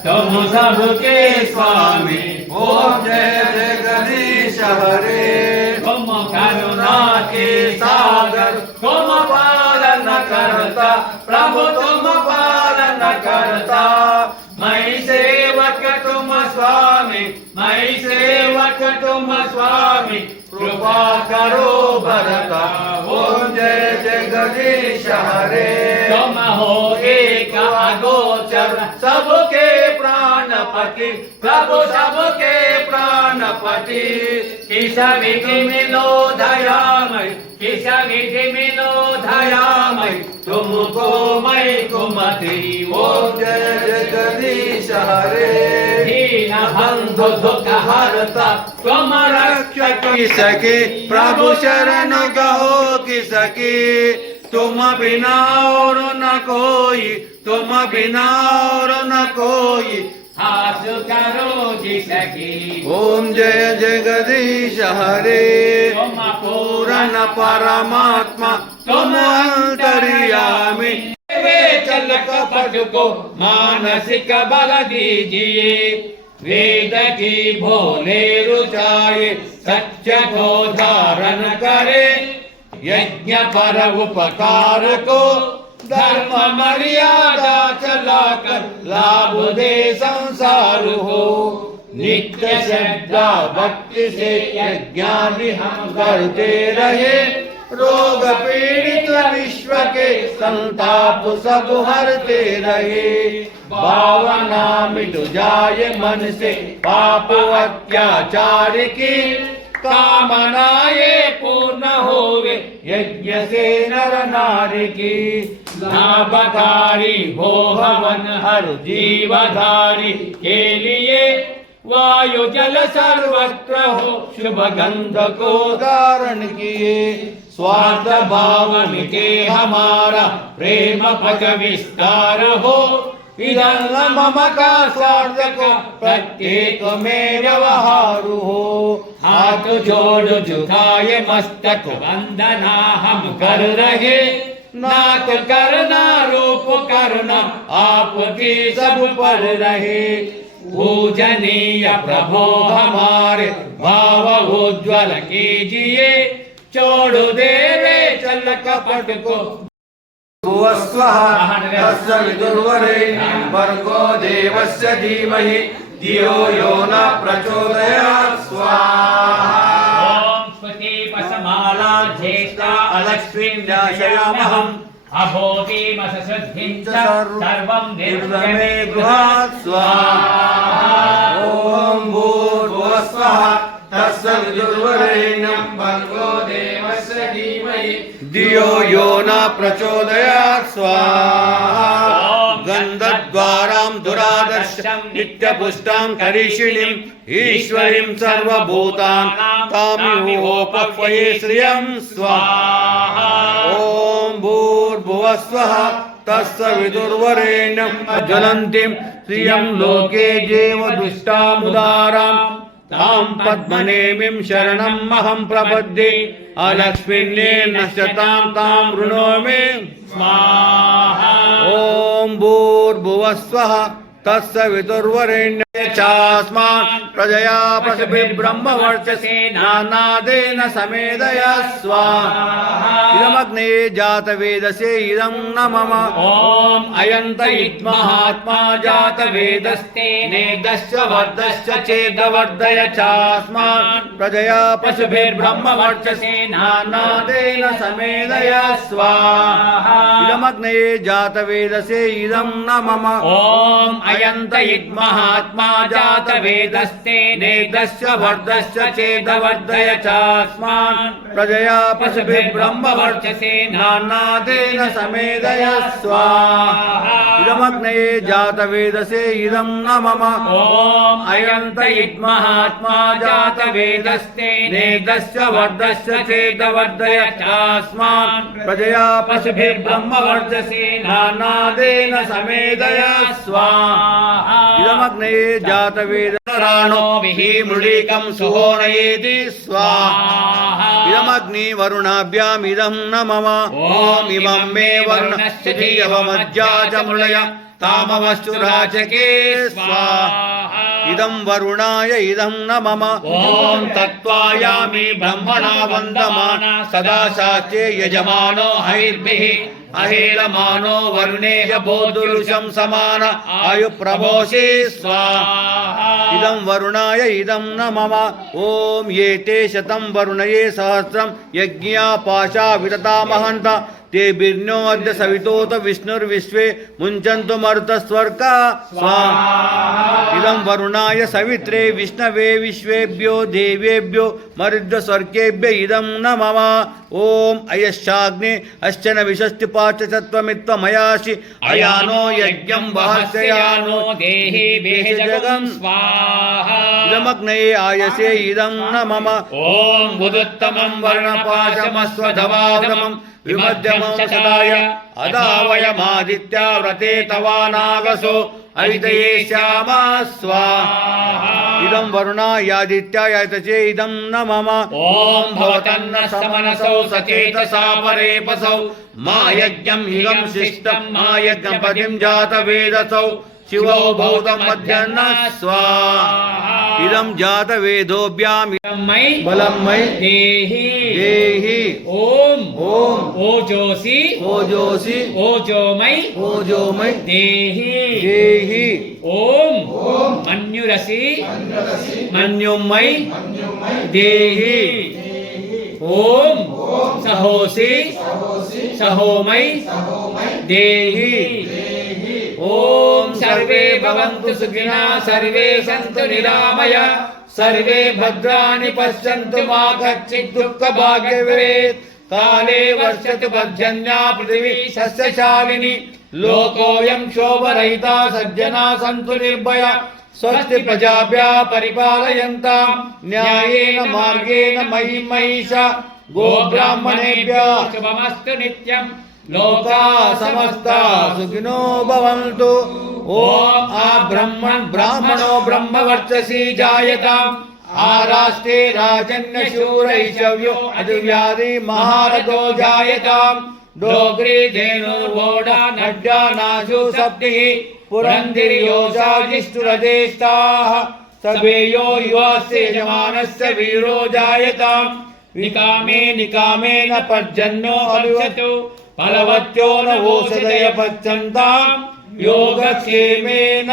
तुम सबके स्वामी। ओम जय जगदीश हरे। तुम करुणा के सागर, तुम पालन करता प्रभु, तुम पालन करता। मैं सेवक तुम स्वामी, मैं सेवक तुम स्वामी, कृपा करो भरता। ओम जय जगदीश हरे। तुम हो एक अगोचर सबके प्राणपति, प्रभु सबके प्राणपति। किस विधि मिलो दयामय, किस विधि मिलो दयामय, तुमको मैं कुमति। ओम जय जगदीश हरे। दीन बंधु दुख हरता तुम रक्षक किसके, प्रभु शरण गहो किसके। तुम बिना और न कोई, तुम बिना और न कोई, आस करो जिसकी। ओम जय जगदीश हरे। तुम पूर्ण परमात्मा, तुम अंतर्यामी। वे चल कपट को मानसिक बल दीजिए, वेद की भोले रुचाए, सत्य को धारण करे। यज्ञ पर उपकार को धर्म मर्यादा चलाकर, लाभ दे संसार हो। नित्य श्रद्धा भक्ति से यज्ञादि हम करते रहे। रोग पीड़ित विश्व के संताप सब हरते रहे। भावना मिट जाए मन से पाप अत्याचार की, कामनाएं पूर्ण होवे यज्ञ से नर नारी की। लाभकारी हो हवन हर जीवधारी के लिए, वायु जल सर्वत्र हो शुभ गंध को धारण किए। स्वार्थ भाव मिटे हमारा प्रेम पद विस्तार हो। इधर मम का स्वार्थ को प्रत्येक में व्यवहार हो। हाथ जोड़ झुकाए मस्तक वंदना हम कर रहे। नाक करना रूप करना आपकी सब पर रहे। पूजनीय प्रभु हमारे भाव उज्ज्वल कीजिए। छोड़ देवे चल कपट को भुवस्वः तस्य विदुर्वरेण्यं भर्गो देवस्य धीमहि धियो यो न प्रचोदयात्। स्वाहा। ओम स्वस्तिपसमाला ज्येष्ठा अलक्ष्मीन्याशयामहम् अभोतिमसशुद्धिं च सर्वं निर्वमे गृहात्। स्वाहा। ओम भूर्भुवस्वः तस्य विदुर्वरेण्यं भर्गो देवस्य धीमहि धियो यो न प्रचोदयात्। स्वाहा। गन्धद्वारां दुरादर्शं नित्यपुष्टां करीषिणीं ईश्वरीं सर्वभूतां तामिहोपक्वये श्रियं। स्वाहा। ओम भूर्भुवस्वः तस्य विदुर्वरेण्यं ज्वलन्तीं श्रियं लोके जेव दुष्टामुदारां तां पद्मनेमिं शरणम् अहं प्रपद्ये। अलक्ष्मीन्ये नश्यतां तां ऋणोमि। स्वाहा। ओम भूर्भुवस्वः तस्य विदुर्वरेण्यं चास्मान् प्रजया पशुभिः ब्रह्मवर्चसे नानादेन समेदय। स्वाहा। इदमग्ने जातवेदसे इदं न मम। ओम अयंत इद्महात्मा जातवेदस्ते नेदश्च वर्धश्च चेदवर्धय चास्मान् प्रजया पशुभिर्ब्रह्मवर्चसे नानादेन समेदय। स्वाहा। इदमग्ने जातवेदसे इदं न मम। ओम अयंत इद्महात्मा जातवेदस्ते नेदश्च वर्धश्च चेदवर्धय चास्मान् प्रजया पशुभिर्ब्रह्मवर्चसे नानादेन समेदय। स्वाहा। इदमग्ने जातवेदसे इदं न मम। ओम अयंत इद्महात्मा जातवेदस्ते नेदश्च वर्धश्च चेदवर्धय चास्मान् प्रजया पशुभिर्ब्रह्मवर्चसे नानादेन समेदय। स्वाहा। इदमग्ने जातवेदराणो विहिमृळीकं सुहोनयेति। स्वाहा। इदमग्नि वरुणाभ्यामिदं न मम। ओम इमं मे वरुणस्य धियवमज्जा च मृळय तामवस्तु राचके स्वाहा इदं वरुणाय इदं न मम ॐ तत्त्वायामि ब्रह्मणा वन्दमान सदा शास्त्रे यजमानो हविर्भिः अहेलमानो वरुणेय बोधुरुषं समान आयुप्रभोषे स्वाहा इदं वरुणाय इदं न मम ॐ ये ते शतं वरुणये सहस्रं यज्ञा पाशा विदता महन्त ते बिर्नो अद्य सवितोत विष्णुर्विश्वे मुञ्चन्तु मरुतस्वर्गा स्वाहा इदं वरुणाय सवित्रे विष्णवे विश्वेभ्यो देवेभ्यो मरुद्स्वर्गेभ्य इदं न मम ॐ अयश्चाग्ने अश्चन विषस्तिपाचत्वमित्वमयासि अयानो यज्ञं वहस्ययानो देहि भेषजगं स्वाहा इदमग्नये आयसे इदं न मम ॐ बुधुत्तमं वर्णपाशमस्वधवादमं विमध्यमं सदाय अदावयमादित्या व्रते तवानागसो अवितये श्यामा स्वाहा इदं वरुणायादित्याय तचे इदं न मम ॐ भवतन्न समनसौ सचेतसा परेपसौ मा यज्ञं हिगं शिष्टं मा यज्ञपतिं जातवेदसौ शिवो भौतमध्यन्न स्वाहा इदं जातवेदोऽभ्याम् मयि बलं मयि देहि देहि ॐ ओजोसि ओजोसि ओजोमयि ओजोमयि देहि देहि ॐ मन्युरसि मन्युमयि देहि ॐ सहोसि सहोमयि देहि ॐ सर्वे भवन्तु सुखिनः सर्वे सन्तु निरामय सर्वे भद्राणि पश्यन्तु मा कच्चित् दुःखभाग् भवेत् काले वर्षतु पर्जन्या पृथिवी सस्यशालिनी लोकोऽयं शोभरहिता सज्जना सन्तु निर्भया स्वस्ति प्रजाभ्यः परिपालयन्तां न्यायेन मार्गेण मयि महिषा गोब्राह्मणेभ्यः शुभमस्तु नित्यं लोकाः समस्ता सुखिनो भवन्तु ॐ ब्राह्मणो ब्रह्मवर्चसी जायताम् आराष्टे राजन्यशूरैषव्यो अतिव्याधि महारथो जायताम् डोगरी धेनुर्वोढा नड्डा नाशु सप्तिः पुरन्दिर्योषाजिष्ठुरदेष्टाः सभेयो युवास्य यजमानस्य वीरो जायताम् निकामे निकामेन पर्जन्यो अभिवतु फलवत्यो न वोषदय पच्यन्ताम् योगक्षेमेन